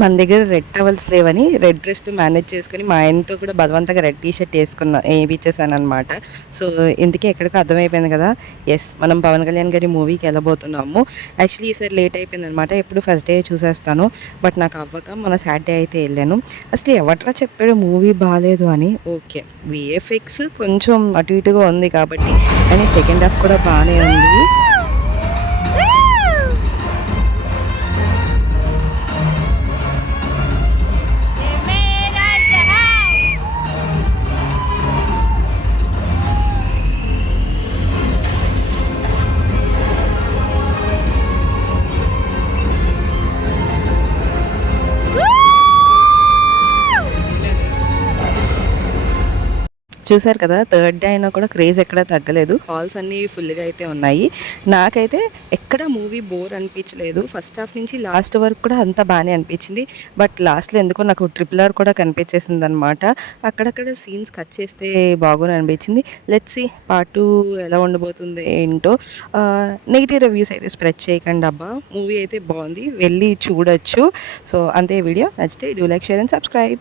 మన దగ్గర red towels లేవని రెడ్ డ్రెస్తో మేనేజ్ చేసుకుని మా ఆయనతో కూడా బలవంతంగా రెడ్ టీ షర్ట్ వేయించేసాను అనమాట. సో ఇందుకే ఎక్కడికో అర్థమైపోయింది కదా, ఎస్ మనం పవన్ కళ్యాణ్ గారి మూవీకి వెళ్ళబోతున్నాము. యాక్చువల్లీ ఈసారి లేట్ అయిపోయింది అనమాట. ఎప్పుడు ఫస్ట్ డే చూసేస్తాను, బట్ నాకు అవ్వక మన సాటర్డే అయితే వెళ్ళాను. అసలు ఎవట్రా చెప్పాడు మూవీ బాగాలేదు అని. ఓకే, విఎఫ్ఎక్స్ కొంచెం అటు ఇటుగా ఉంది కాబట్టి, కానీ సెకండ్ హాఫ్ కూడా బాగానే ఉంది. చూశారు కదా, థర్డ్ డే అయినా కూడా క్రేజ్ ఎక్కడ తగ్గలేదు. హాల్స్ అన్నీ ఫుల్గా అయితే ఉన్నాయి. నాకైతే ఎక్కడ మూవీ బోర్ అనిపించలేదు. ఫస్ట్ హాఫ్ నుంచి లాస్ట్ వరకు కూడా అంతా బాగానే అనిపించింది. బట్ లాస్ట్లో ఎందుకో నాకు ట్రిపుల్ ఆర్ కూడా కనిపించేసింది అనమాట. అక్కడక్కడ సీన్స్ కట్ చేస్తే బాగుని అనిపించింది. లెట్స్ సీ పార్ట్ 2 ఎలా ఉండబోతుంది ఏంటో. నెగిటివ్ రివ్యూస్ అయితే స్ప్రెడ్ చేయకండి అబ్బా. మూవీ అయితే బాగుంది, వెళ్ళి చూడొచ్చు. సో అంతే. వీడియో నచ్చితే do like, share and subscribe.